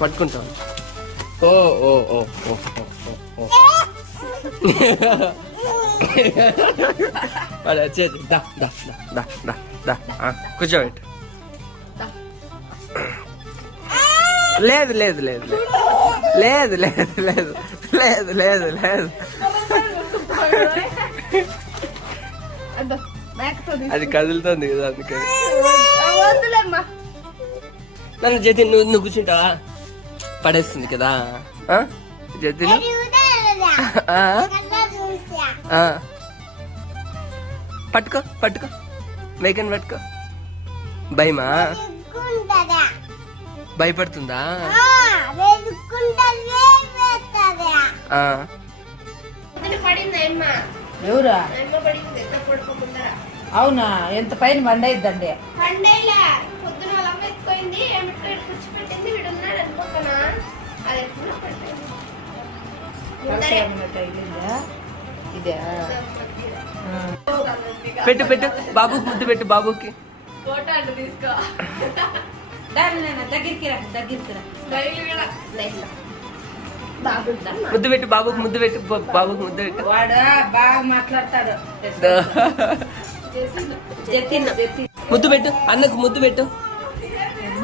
పట్టుకుంటా ఓ ఓ ఓ ఓ వచ్చేది కూర్చోబెట్టు లేదు లేదు లేదు లేదు లేదు లేదు లేదు లేదు లేదు అది కదులుతుంది కదా అందుకని నన్ను జతి నువ్వు నువ్వు కూర్చుంటావా పడేస్తుంది కదా జతి పట్టుకో పట్టుకో వేగన్ పట్టుకో భయమా భయపడుతుందా అవునా ఎంత పైన మండైద్దండి అది పెట్టు పెట్టు బాబు ముద్దు పెట్టు బాబుకి ఫోటో తీసుకో ముద్దు పెట్టు బాబుకి ముద్దు పెట్టు బాబుకి ముద్దు పెట్టు బాగా మాట్లాడతాడు ముద్దు పెట్టు అన్నకు ముద్దు పెట్టు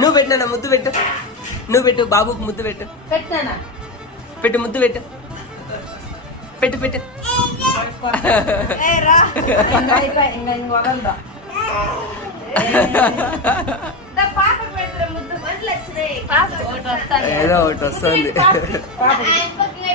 నువ్వు పెట్టిన ముద్దు పెట్టు నువ్వు పెట్టు బాబుకు ముద్దు పెట్టు పెట్టు ముద్దు పెట్టు పెట్టు పెట్టు ఏదో ఒకటి వస్తుంది